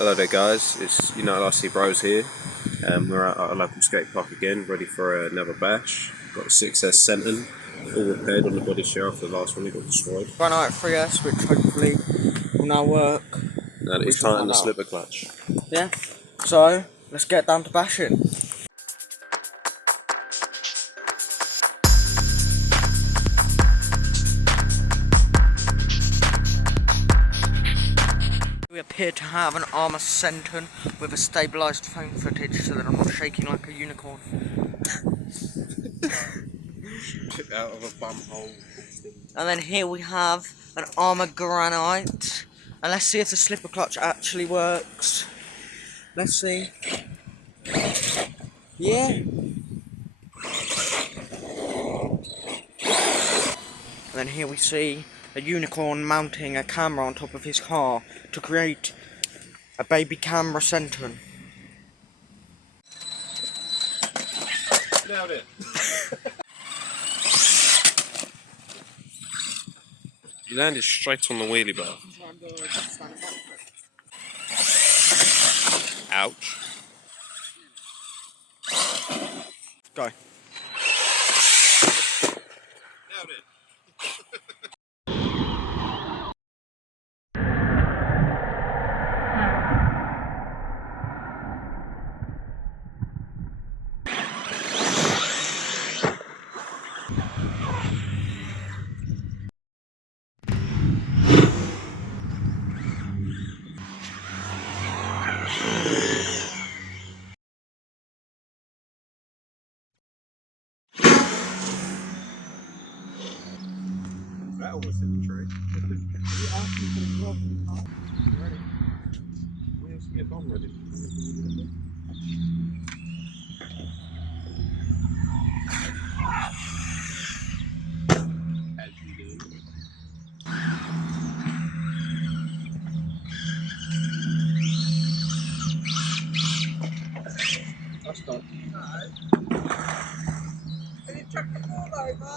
Hello there guys, it's United RC Bros here. We're at our local skate park again, ready for another bash. Got the 6S Senton, all repaired on the body shell after the last one, it got destroyed. Run out at 3S, which hopefully will now work. Now that it's tightened the slipper clutch. Yeah, so let's get down to bashing. We appear to have an Armour Senton with a stabilised phone footage so that I'm not shaking like a unicorn. Out of a bum hole. And then here we have an Armour Granite. And let's see if the slipper clutch actually works. Let's see. Yeah. And then here we see a unicorn mounting a camera on top of his car to create a baby camera Senton. Nailed it. You landed straight on the wheelie bar. Ouch. Go. Nailed it. That almost hit the tree. You asked me for the glove. Ready? We have to get on ready. As you do. That's done. No. Can you chuck the ball over?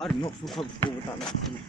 I do not feel comfortable with that next to me.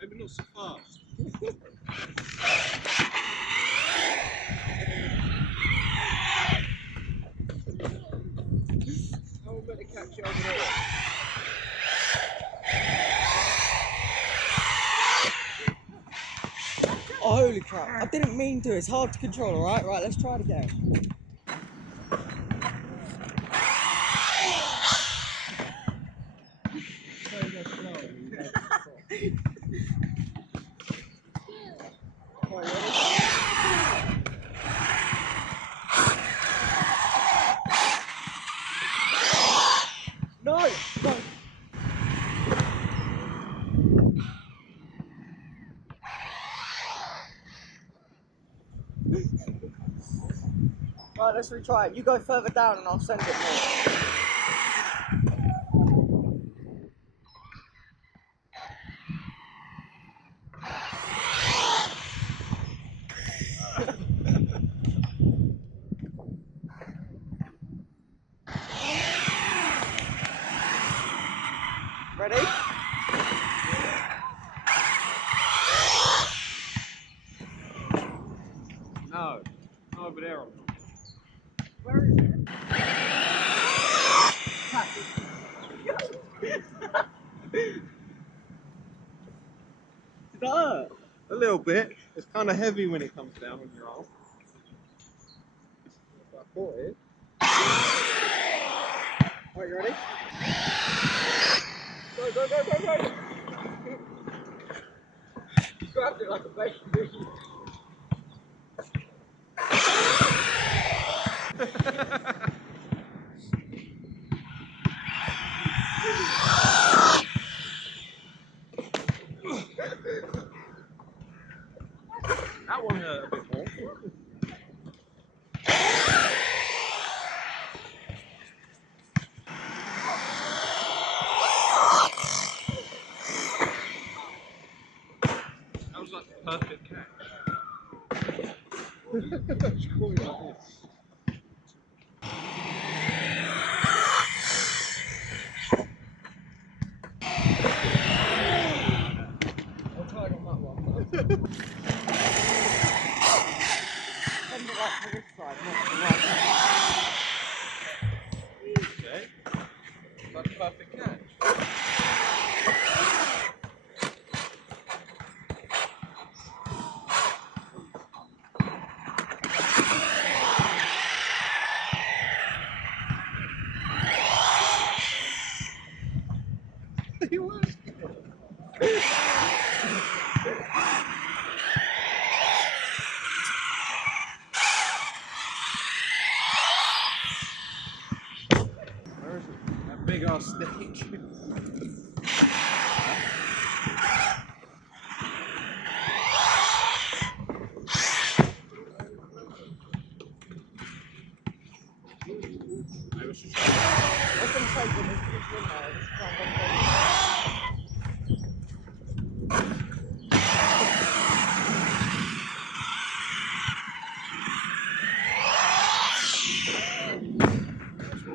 Maybe not so fast. How am I meant to catch it over there? Oh, holy crap. I didn't mean to. It's hard to control, alright? Right, let's try it again. No! No! Right, let's retry it. You go further down and I'll send it more. Ready? No. Over there. Where is it? Did that hurt? A little bit. It's kind of heavy when it comes down on your arm. I caught it. Alright, you ready? Go, go, go, go, go! You grabbed it like a baby. That one hurt a bit more. That was like the perfect catch. She caught it like this. I'll try it on that one. Send it like to this side, not to the right. Okay. That's the perfect catch. He was. Where is it? That big ass snake. Maybe I should try. What's going to say when there's kids in there? Just try and go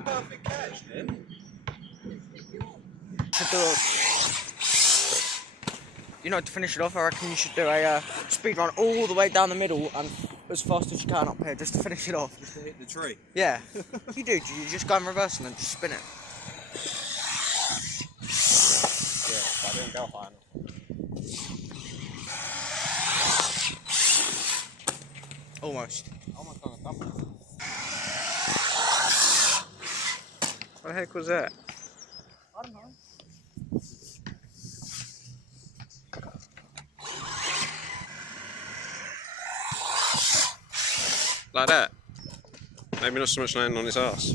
Perfect catch then. should do a, you know, to finish it off, I reckon you should do a speed run all the way down the middle and as fast as you can up here, just to finish it off. Just to hit the tree. Yeah. You do, you just go in reverse and then just spin it. Yeah, I didn't go high enough. Almost. Almost on a double. What the heck was that? I don't know. Like that? Maybe not so much landing on his ass.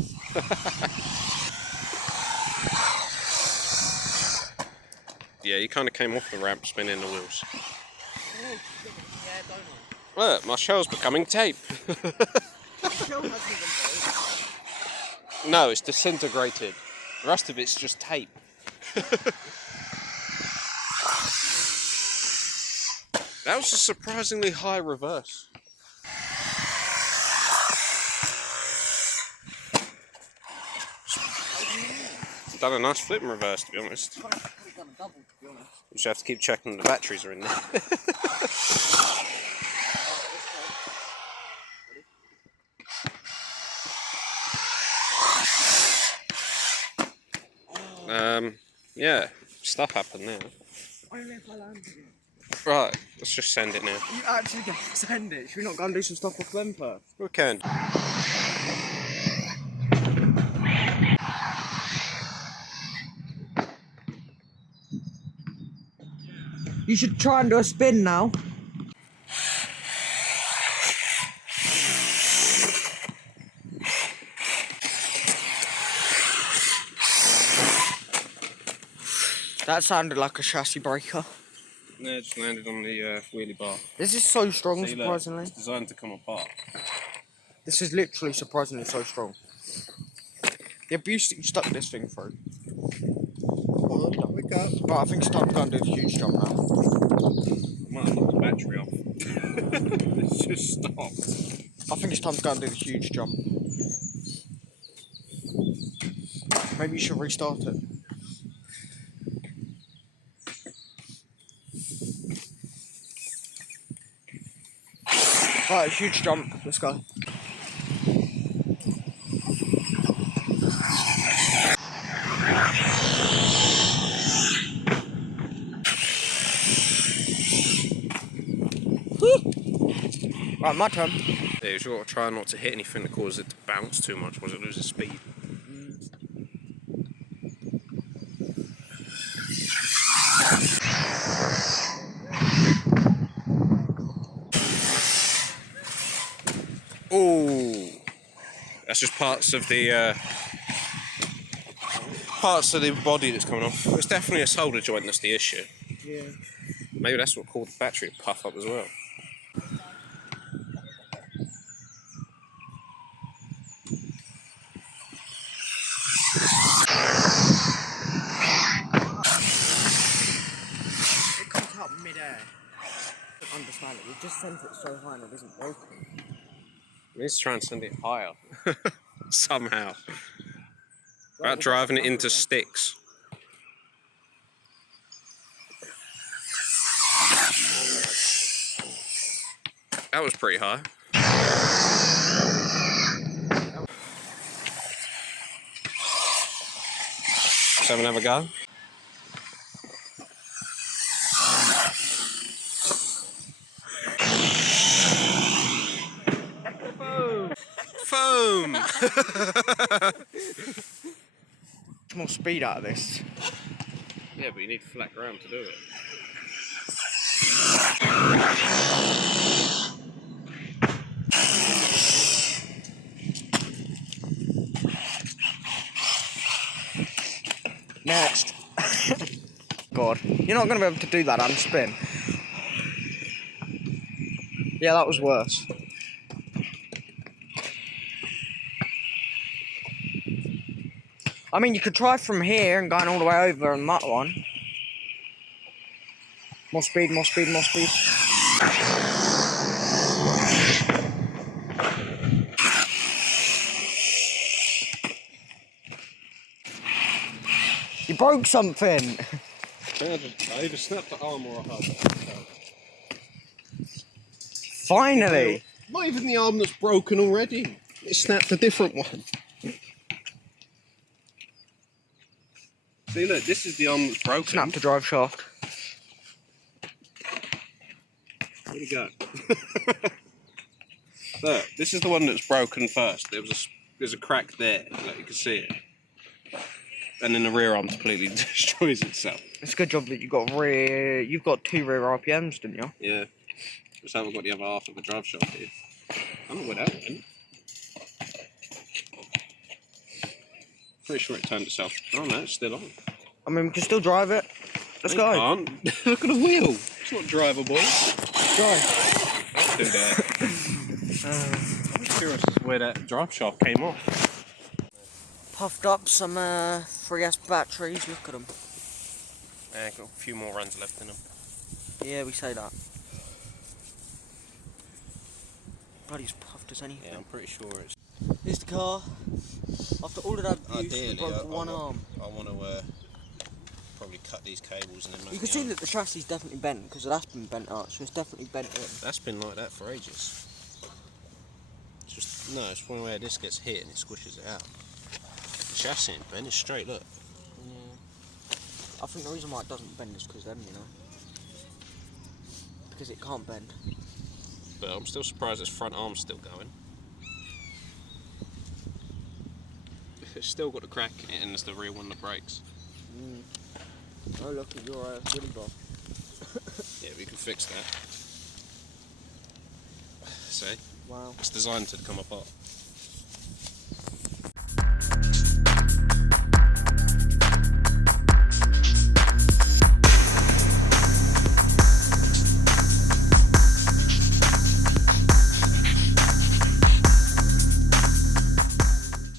Yeah, he kind of came off the ramp spinning the wheels. Yeah, don't Look, my shell's becoming tape. No, it's disintegrated. The rest of it's just tape. That was a surprisingly high reverse. Done a nice flip and reverse, to be honest. You just have to keep checking the batteries are in there. Yeah, stuff happened there. Only if I landed it. Right, let's just send it now. You actually can send it. Should we not go and do some stuff with them first? We can. You should try and do a spin now. That sounded like a chassis breaker. No, it just landed on the wheelie bar. This is so strong, See, look, surprisingly. it's designed to come apart. This is literally surprisingly so strong. Yeah, but you stuck this thing through. Wake up. Right, I think it's time to go and do the huge jump now. I might have knocked the battery off. It's just stopped. I think it's time to go and do the huge jump. Maybe you should restart it. Right, huge jump. Let's go. Right, my turn. Yeah, you've got to try not to hit anything that causes it to bounce too much, because it loses speed. Oh, that's just parts of the body that's coming off. It's definitely a solder joint that's the issue. Yeah. Maybe that's what caused the battery to puff up as well. It comes out mid-air. I don't understand it. We just sent it so high and it isn't broken. We need to try and send it higher. Somehow. About driving it into sticks. That was pretty high. Let's have another go. Foam! More speed out of this. Yeah, but you need flat ground to do it. Next. God, you're not going to be able to do that and spin. Yeah, that was worse. I mean, you could try from here and going all the way over on that one. More speed, more speed, more speed. You broke something. I either snapped the arm or a hub. Finally. Not even the arm that's broken already. It snapped a different one. See, look, this is the arm that's broken. Snapped the drive shaft. Where'd it go? Look, this is the one that's broken first. There's a crack there, like you can see it. And then the rear arm completely destroys itself. It's a good job that you've got two rear RPMs, didn't you? Yeah. Just haven't got the other half of the drive shaft here. I don't know where that went. Pretty sure it turned itself. Oh no, it's still on. I mean, we can still drive it. Let's go. Can't. Look at the wheel. It's not drivable. Drive. Let's do that. I'm curious as to where that drive shaft came off. Puffed up some 3S batteries. Look at them. Yeah, got a few more runs left in them. Yeah, we say that. Bloody as puffed as anything. Yeah, I'm pretty sure it's. Here's the car. After all of that have used Ideally, to broke one arm. I want to probably cut these cables and then make You can the see arm. that the chassis is definitely bent because that's been bent out, so it's definitely bent in. That's been like that for ages. It's just no, it's one where this gets hit and it squishes it out. The chassis ain't bent, it's straight. Look. I think the reason why it doesn't bend is because them, you know. Because it can't bend. But I'm still surprised its front arm's still going. It's still got a crack in it, and it's the real one that breaks. Oh, look at your Willy Bob. Yeah, we can fix that. See? Wow. It's designed to come apart.